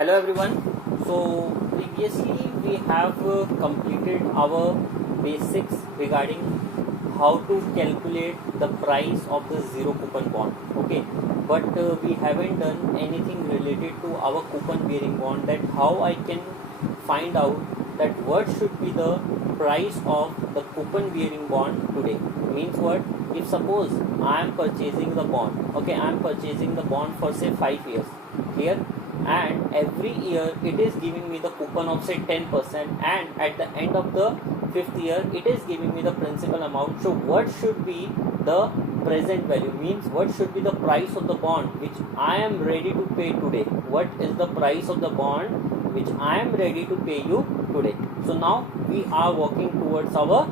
Hello everyone. So previously we have completed our basics regarding how to calculate the price of the zero coupon bond. Okay, but we haven't done anything related to our coupon bearing bond, that how I can find out that what should be the price of the coupon bearing bond today. Means what? If suppose I am purchasing the bond, okay, I am purchasing the bond for say 5 years here, and every year it is giving me the coupon of say 10%, and at the end of the 5th year it is giving me the principal amount. So what should be the present value? Means what should be the price of the bond which I am ready to pay today? What is the price of the bond which I am ready to pay you today? So now we are working towards our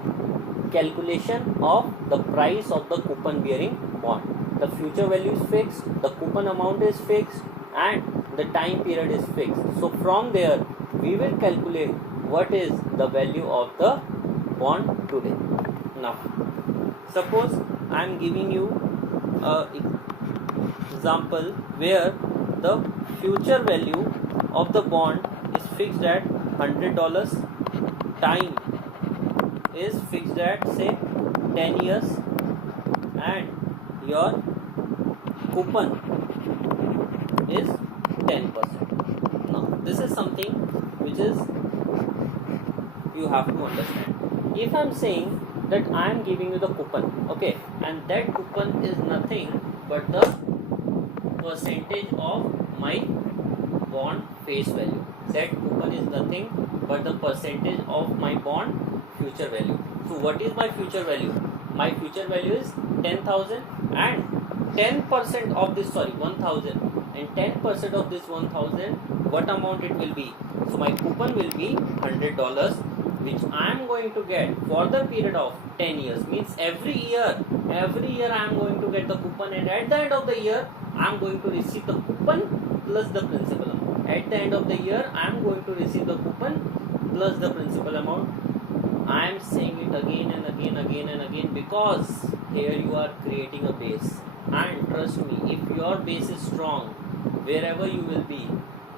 calculation of the price of the coupon bearing bond. The future value is fixed, the coupon amount is fixed, and the time period is fixed. So from there we will calculate what is the value of the bond today. Now suppose I am giving you an example where the future value of the bond is fixed at $100, time is fixed at say 10 years, and your coupon is 10%. Now this is something which is you have to understand. If I am saying that I am giving you the coupon, okay, and that coupon is nothing but the percentage of my bond face value. That coupon is nothing but the percentage of my bond future value. So what is my future value? My future value is 10,000, and 10% of this 1,000, and 10% of this 1,000, what amount it will be? So my coupon will be $100, which I am going to get for the period of 10 years. Means every year I am going to get the coupon, and at the end of the year I am going to receive the coupon plus the principal amount. At the end of the year I am going to receive the coupon plus the principal amount. I am saying it again and again, because here you are creating a base, and trust me, if your base is strong, wherever you will be,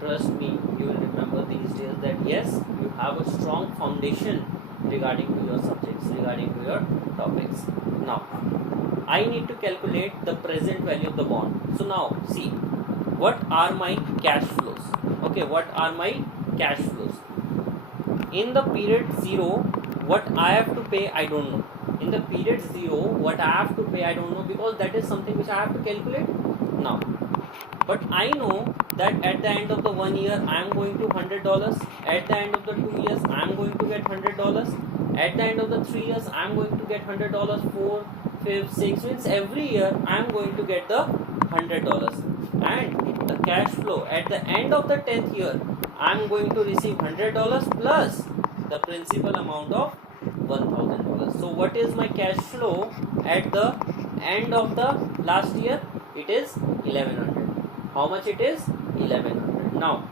trust me, you will remember these days that yes, you have a strong foundation regarding to your subjects, regarding to your topics. Now I need to calculate the present value of the bond. So now see, what are my cash flows? Okay, what are my cash flows? In the period 0, what I have to pay, I don't know. In the period 0, what I have to pay, I don't know, because that is something which I have to calculate now. But I know that at the end of the 1 year I am going to $100, at the end of the 2 years I am going to get $100, at the end of the 3 years I am going to get $100, 4, 5, 6, means every year I am going to get the $100. And the cash flow at the end of the 10th year I am going to receive $100 plus the principal amount of $1,000. So what is my cash flow at the end of the last year? It is 1100. How much it is? 1100. Now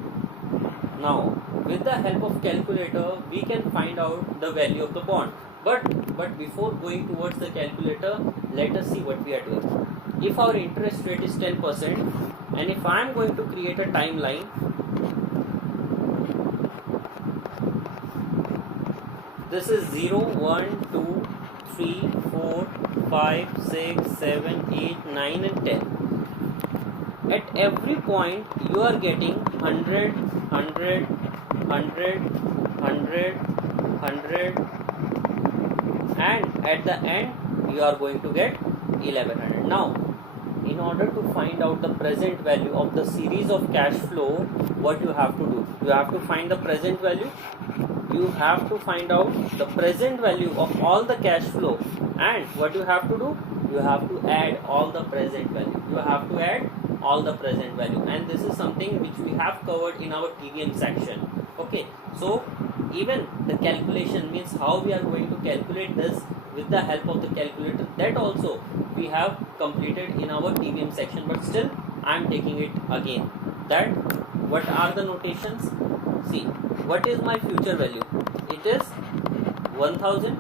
with the help of calculator we can find out the value of the bond. But before going towards the calculator, let us see what we are doing. If our interest rate is 10%, and if I am going to create a timeline, this is 0, 1, 2, 3, 4, 5, 6, 7, 8, 9 and 10. At every point you are getting 100, 100, 100, 100, 100, and at the end you are going to get 1100. Now in order to find out the present value of the series of cash flow, what you have to do? You have to find the present value. You have to find out the present value of all the cash flow, and what you have to do? You have to add all the present value. You have to add all the present value, and this is something which we have covered in our TVM section. Okay, so even the calculation, means how we are going to calculate this with the help of the calculator, that also we have completed in our TVM section, but still I am taking it again. That what are the notations? See, what is my future value? It is 1000.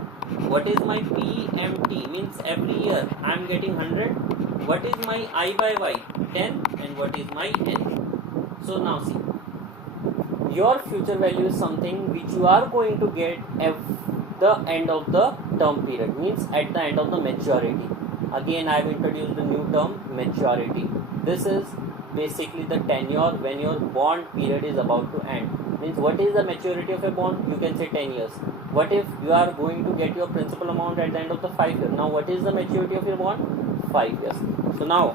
What is my PMT? Means every year I am getting 100. What is my I by Y? 10. And what is my N? So now see, your future value is something which you are going to get at the end of the term period, means at the end of the maturity. Again, I have introduced the new term, maturity. This is basically the tenure when your bond period is about to end. Means what is the maturity of a bond? You can say 10 years. What if you are going to get your principal amount at the end of the 5 years? Now what is the maturity of your bond? 5 years. So now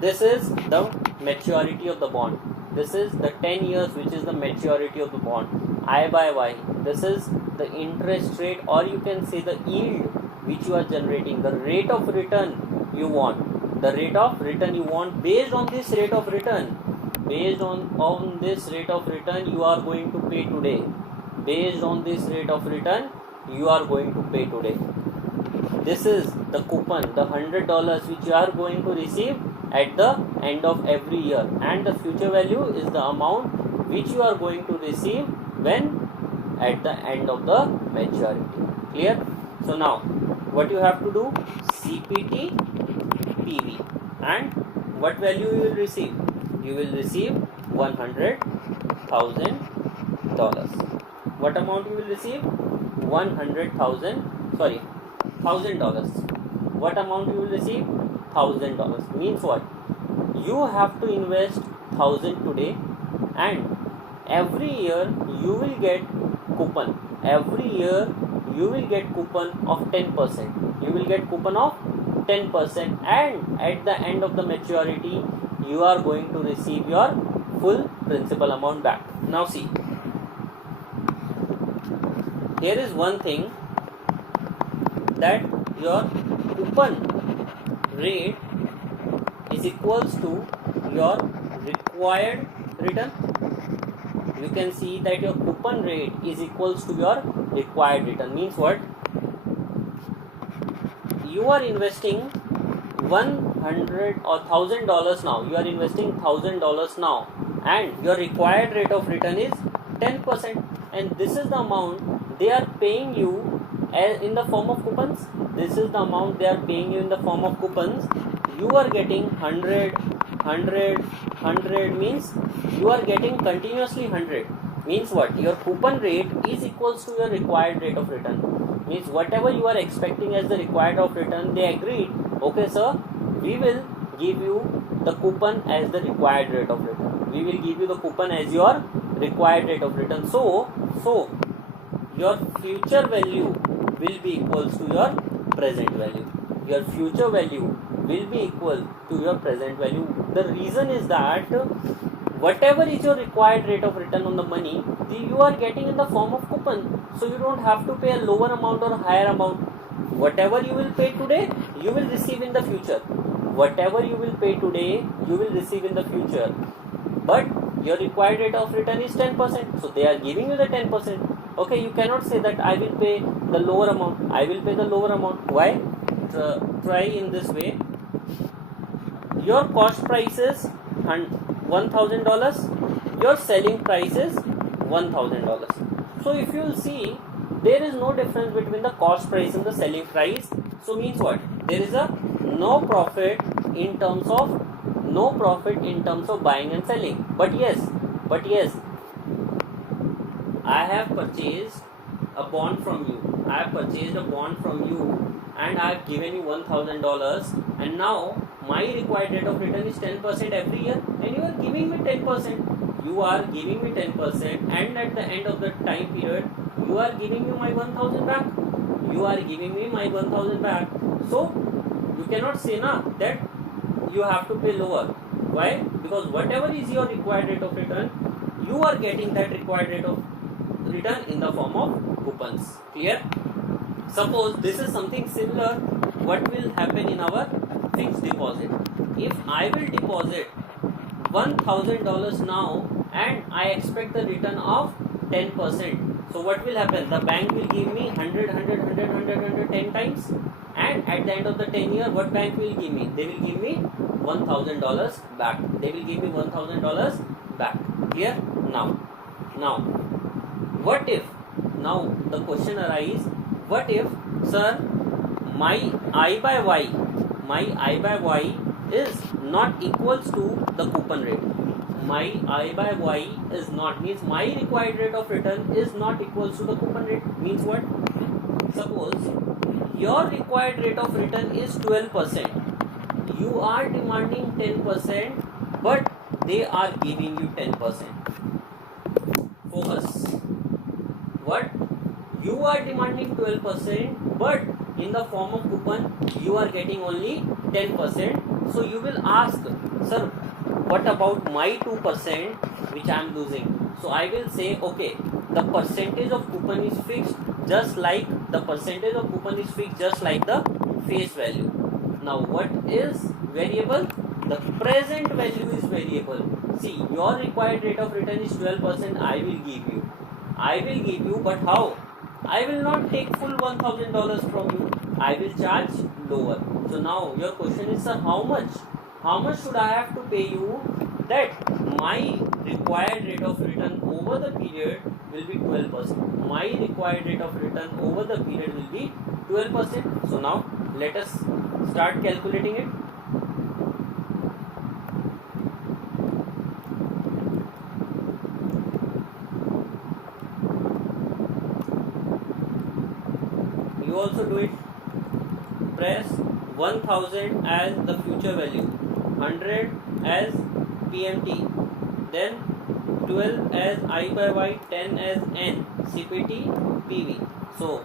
this is the maturity of the bond. This is the 10 years which is the maturity of the bond. I by Y. This is the interest rate, or you can say the yield which you are generating, the rate of return you want. The rate of return you want, based on this rate of return. Based on this rate of return you are going to pay today. Based on this rate of return you are going to pay today. This is the coupon, the $100 which you are going to receive at the end of every year, and the future value is the amount which you are going to receive when at the end of the maturity. Clear? So now what you have to do? CPT PV, and what value you will receive? You will receive $100,000. What amount you will receive? $100,000. What amount you will receive? $1,000. Means what? You have to invest 1,000 today, and every year you will get coupon. Every year you will get coupon of 10%. You will get coupon of 10%, and at the end of the maturity you are going to receive your full principal amount back. Now see, here is one thing, that your coupon rate is equals to your required return. You can see that your coupon rate is equals to your required return. Means what? You are investing $100 or $1,000 now. You are investing $1,000 now, and your required rate of return is 10%, and this is the amount they are paying you in the form of coupons. This is the amount they are paying you in the form of coupons. You are getting 100 means you are getting continuously 100. Means what? Your coupon rate is equals to your required rate of return. Means whatever you are expecting as the required of return, they agreed, okay sir, we will give you the coupon as the required rate of return. We will give you the coupon as your required rate of return. So your future value will be equals to your present value. Your future value will be equal to your present value. The reason is that whatever is your required rate of return on the money, you are getting in the form of coupon. So you don't have to pay a lower amount or a higher amount. Whatever you will pay today, you will receive in the future. Whatever you will pay today, you will receive in the future. But your required rate of return is 10%. So they are giving you the 10%. Okay, you cannot say that I will pay the lower amount. I will pay the lower amount. Why? Try in this way. Your cost price is $1,000. Your selling price is $1,000. So if you will see, there is no difference between the cost price and the selling price. So means what? There is a no profit in terms of buying and selling. But yes, I have purchased a bond from you. And I have given you $1,000, and now my required rate of return is 10% every year, and you are giving me 10%. You are giving me 10%, and at the end of the time period, you are giving me my 1,000 back. So you cannot say that you have to pay lower. Why? Because whatever is your required rate of return, you are getting that required rate of return in the form of coupons. Clear? Suppose this is something similar. What will happen in our fixed deposit? If I will deposit $1,000 now, and I expect the return of 10%. So what will happen? The bank will give me 100 10 times, and at the end of the 10 year, what bank will give me? They will give me $1,000 back. Clear? Now what if? Now the question arises, what if, sir, my I by Y is not equals to the coupon rate? my I by Y is not, means my required rate of return is not equals to the coupon rate. Means what? Suppose your required rate of return is 12%. You are demanding 10%, but they are giving you 10%. Focus. What? You are demanding 12%, but in the form of coupon you are getting only 10%. So you will ask, sir, what about my 2% which I am losing? So I will say, okay, the percentage of coupon is fixed just like the percentage of coupon is fixed just like the face value. Now what is variable? The present value is variable. See, your required rate of return is 12%. I will give you, but how? I will not take full $1,000 from you. I will charge lower. So now your question is, sir, how much? How much should I have to pay you that my required rate of return over the period will be 12%. My required rate of return over the period will be 12%. So now let us start calculating it. You also do it. Press 1000 as the future value, 100 as PMT, then 12 as I by Y, 10 as N, CPT, PV. So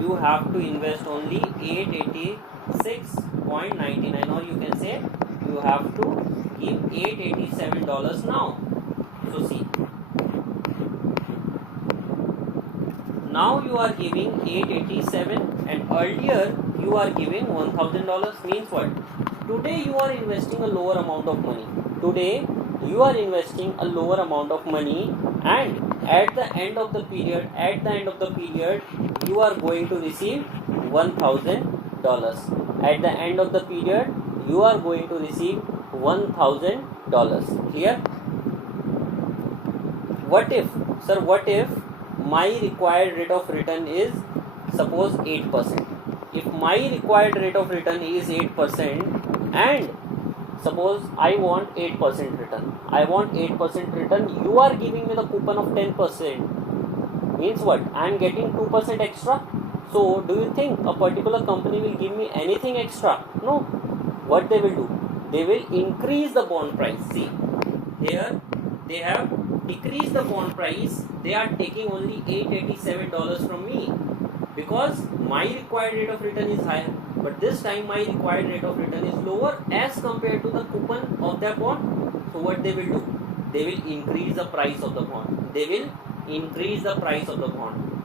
you have to invest only 886.99, or you can say you have to give $887 now. So see, now you are giving 887 and earlier you are giving $1,000. Means what? Today you are investing a lower amount of money. And at the end of the period, you are going to receive $1,000. At the end of the period, you are going to receive $1,000. Clear? What if my required rate of return is suppose 8%. If my required rate of return is 8% and suppose I want 8% return, you are giving me the coupon of 10%. Means what? I am getting 2% extra. So do you think a particular company will give me anything extra? No. What they will do? They will increase the bond price. See, here they have decreased the bond price. They are taking only $887 from me because my required rate of return is higher, but this time my required rate of return is lower as compared to the coupon of their bond. So what they will do? They will increase the price of the bond.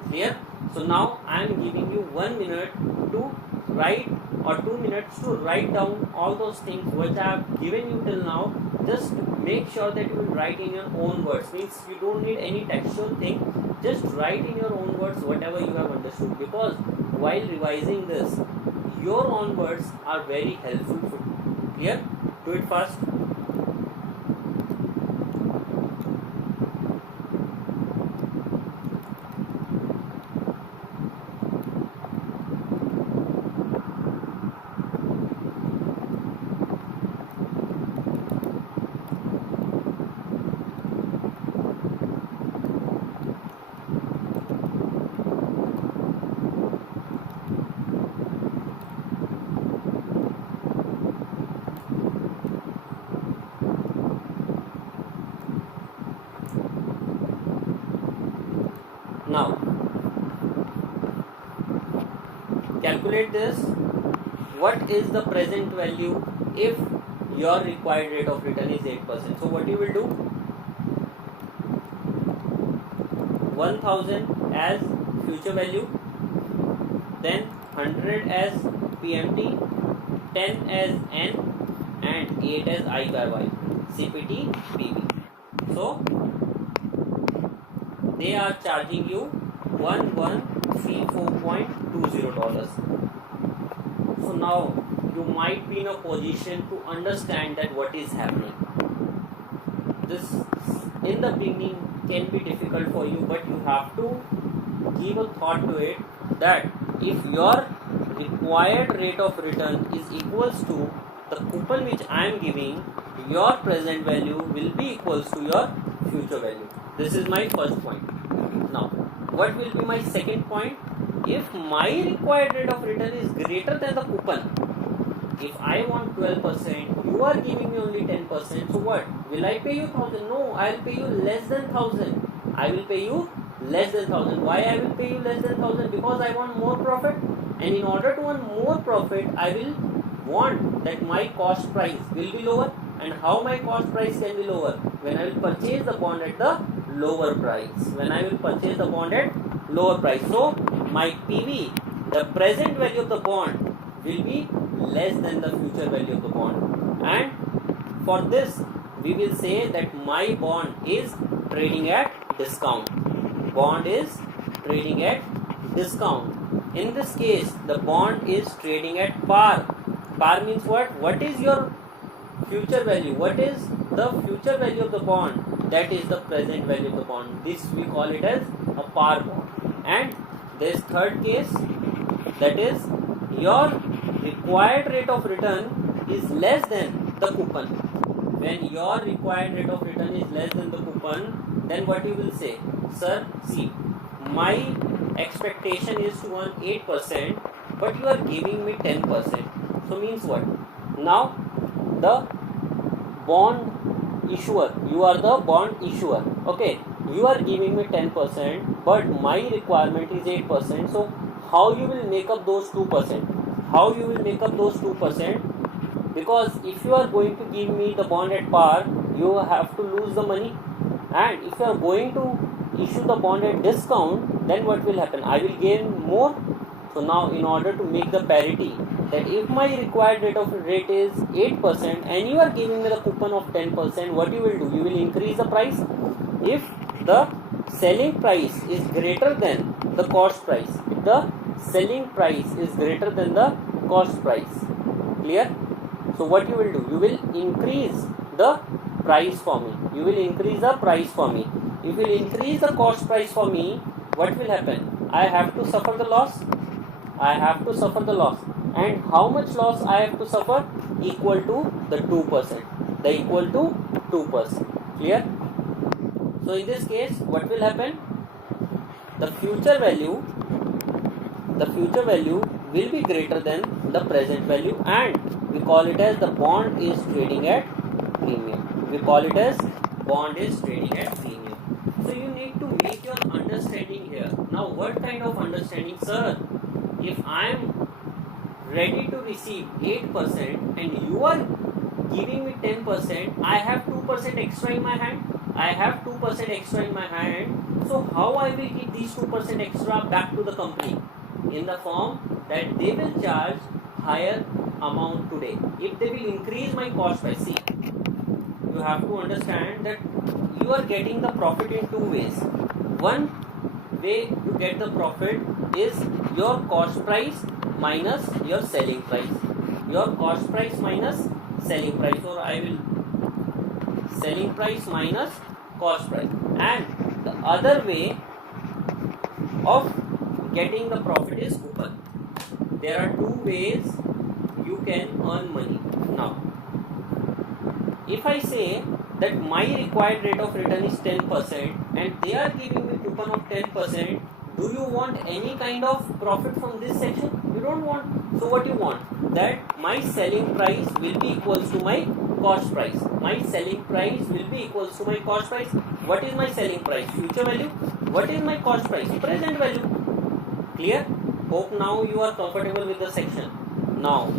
Clear? So now I am giving you 1 minute to write or 2 minutes to write down all those things which I have given you till now. Just make sure that you will write in your own words. Means you don't need any textual thing. Just write in your own words whatever you have understood, because while revising this, your own words are very helpful for you. Clear? Do it fast. Now calculate this. What is the present value if your required rate of return is 8%? So what you will do? 1000 as future value, then 100 as PMT, 10 as N, and 8 as I by Y, CPT, PV. So they are charging you $1134.20. So now you might be in a position to understand that what is happening. This in the beginning can be difficult for you, but you have to give a thought to it that if your required rate of return is equals to the coupon which I am giving, your present value will be equals to your future value. This is my first point. Now, what will be my second point? If my required rate of return is greater than the coupon, if I want 12%, you are giving me only 10%, so what? Will I pay you 1000? No, I will pay you less than 1000. I will pay you less than 1000. Why I will pay you less than 1000? Because I want more profit, and in order to earn more profit, I will want that my cost price will be lower. And how my cost price can be lower? When I will purchase the bond at the lower price. When I will purchase the bond at lower price. So my PV, the present value of the bond, will be less than the future value of the bond. And for this, we will say that my bond is trading at discount. Bond is trading at discount. In this case, the bond is trading at par. Par means what? What is your future value? What is the future value of the bond? That is the present value of the bond. This we call it as a par bond. And this third case, that is your required rate of return is less than the coupon. When your required rate of return is less than the coupon, then what you will say? Sir, see, my expectation is to earn 8%, but you are giving me 10%. So means what? Now the bond issuer, you are the bond issuer, okay, you are giving me 10%, but my requirement is 8%. So how you will make up those 2%? How you will make up those 2%? Because if you are going to give me the bond at par, you have to lose the money, and if you are going to issue the bond at discount, then what will happen? I will gain more. So now, in order to make the parity, that if my required rate is 8% and you are giving me the coupon of 10%, what you will do? You will increase the price. If the selling price is greater than the cost price, if the selling price is greater than the cost price, clear? So what you will do? You will increase the price for me. You will increase the price for me. If you will increase the cost price for me, what will happen? I have to suffer the loss. I have to suffer the loss. And how much loss I have to suffer? Equal to the 2%. The equal to 2%. Clear? So in this case, what will happen? The future value will be greater than the present value, and we call it as the bond is trading at premium. We call it as bond is trading at premium. So you need to make your understanding here. Now what kind of understanding, sir? If I am ready to receive 8% and you are giving me 10%, I have 2% extra in my hand. I have 2% extra in my hand. So how I will give these 2% extra back to the company? In the form that they will charge higher amount today. If they will increase my cost price, see, you have to understand that you are getting the profit in two ways. One way to get the profit is your cost price minus your selling price. Your cost price minus selling price, or I will selling price minus cost price. And the other way of getting the profit is coupon. There are two ways you can earn money. Now, if I say that my required rate of return is 10% and they are giving me coupon of 10%, do you want any kind of profit from this section? You don't want. So what you want? That my selling price will be equals to my cost price. My selling price will be equals to my cost price. What is my selling price? Future value. What is my cost price? Present value. Clear? Hope now you are comfortable with the section. Now.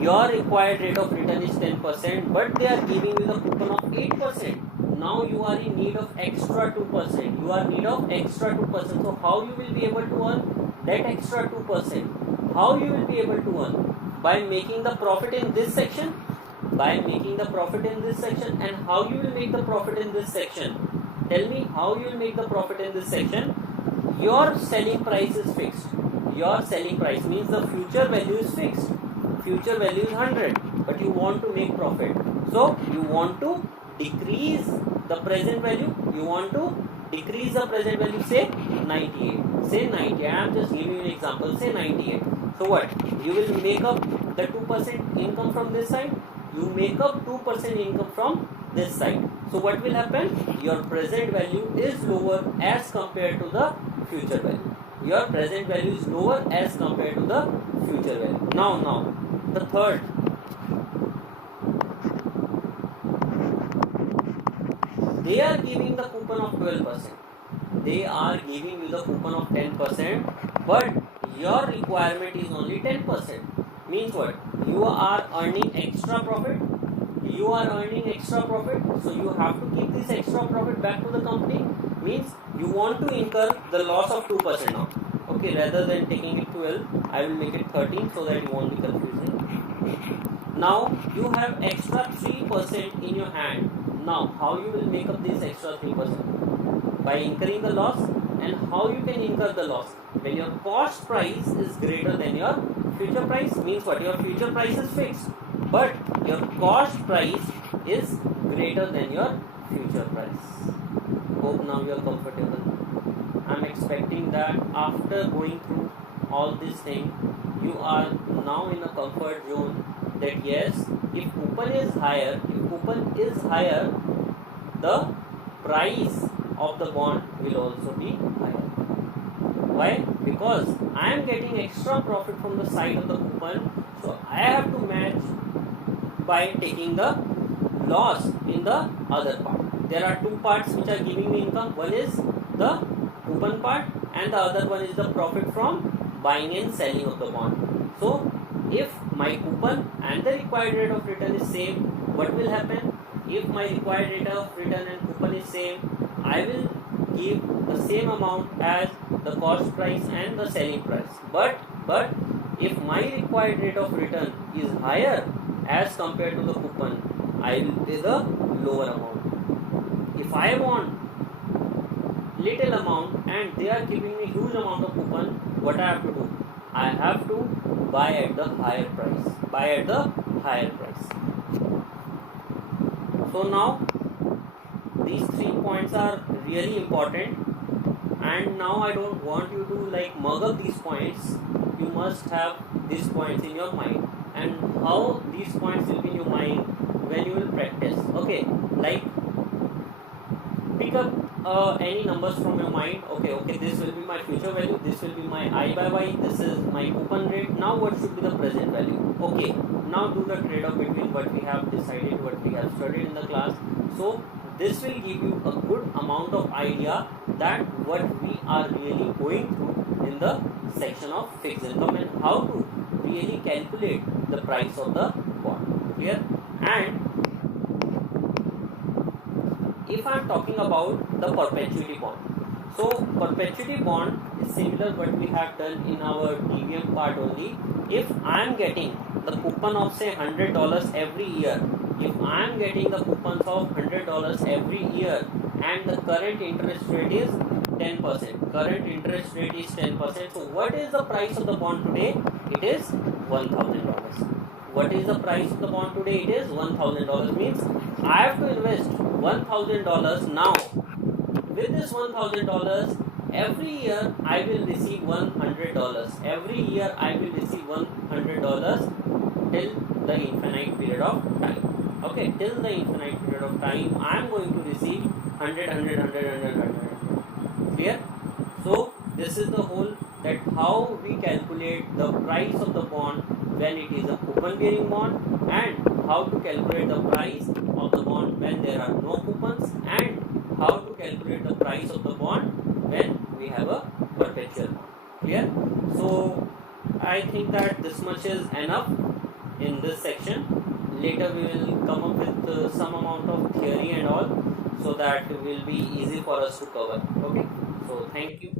Your required rate of return is 10%, but they are giving you the coupon of 8%. Now you are in need of extra 2%. You are in need of extra 2%. So how you will be able to earn that extra 2%? How you will be able to earn? By making the profit in this section. By making the profit in this section. And how you will make the profit in this section? Tell me how you will make the profit in this section. Your selling price is fixed. Your selling price means the future value is fixed. Future value is 100, but you want to make profit. So you want to decrease the present value. You want to decrease the present value, say 98. Say 90. I am just giving you an example. Say 98. So what? You will make up the 2% income from this side, you make up 2% income from this side. So what will happen? Your present value is lower as compared to the future value. Your present value is lower as compared to the future value. Now the third, they are giving the coupon of 12%. They are giving you the coupon of 10%, but your requirement is only 10%. Means what? You are earning extra profit. You are earning extra profit, so you have to keep this extra profit back to the company. Means you want to incur the loss of 2% now. Okay, rather than taking it 12, I will make it 13 so that it won't be confusing. Now you have extra 3% in your hand. Now how you will make up this extra 3%? By incurring the loss. And how you can incur the loss? When your cost price is greater than your future price. Means what? Your future price is fixed, but your cost price is greater than your future price. Hope now you are comfortable. I am expecting that after going through all these things, you are now in a comfort zone that yes, if coupon is higher, the price of the bond will also be higher. Why? Because I am getting extra profit from the side of the coupon, so I have to match by taking the loss in the other part. There are two parts which are giving me income. One is the coupon part and the other one is the profit from buying and selling of the bond. So if my coupon and the required rate of return is same, what will happen? If my required rate of return and coupon is same, I will give the same amount as the cost price and the selling price. But if my required rate of return is higher as compared to the coupon, I will pay the lower amount. If I want little amount and they are giving me huge amount of coupon, what I have to do? I have to buy at the higher price. So now these 3 points are really important, and now I don't want you to like mug up these points. You must have these points in your mind. And how these points will be in your mind when you will practice. Okay, like pick up any numbers from your mind. Okay, this will be my future value, this will be my I by Y, this is my coupon rate. Now what should be the present value? Okay, now do the trade-off between what we have decided, what we have studied in the class. So this will give you a good amount of idea that what we are really going through in the section of fixed income and how to really calculate the price of the bond. Clear? And if I am talking about the perpetuity bond, so perpetuity bond is similar what we have done in our DVM part only. If I am getting the coupon of say $100 every year, if I am getting the coupons of $100 every year and the current interest rate is 10%, so what is the price of the bond today? It is $1,000. What is the price of the bond today? It is $1,000. Means I have to invest $1,000 now. With this $1,000, every year I will receive $100. Every year I will receive $100 till the infinite period of time. Okay, till the infinite period of time I am going to receive 100. Clear? So this is the whole, that how we calculate the price of the bond when it is a coupon bearing bond, and how to calculate the price of the bond when there are no coupons, and how to calculate the price of the bond when we have a perpetual bond. Clear? So I think that this much is enough in this section. Later we will come up with some amount of theory and all, so that it will be easy for us to cover. Okay, so thank you.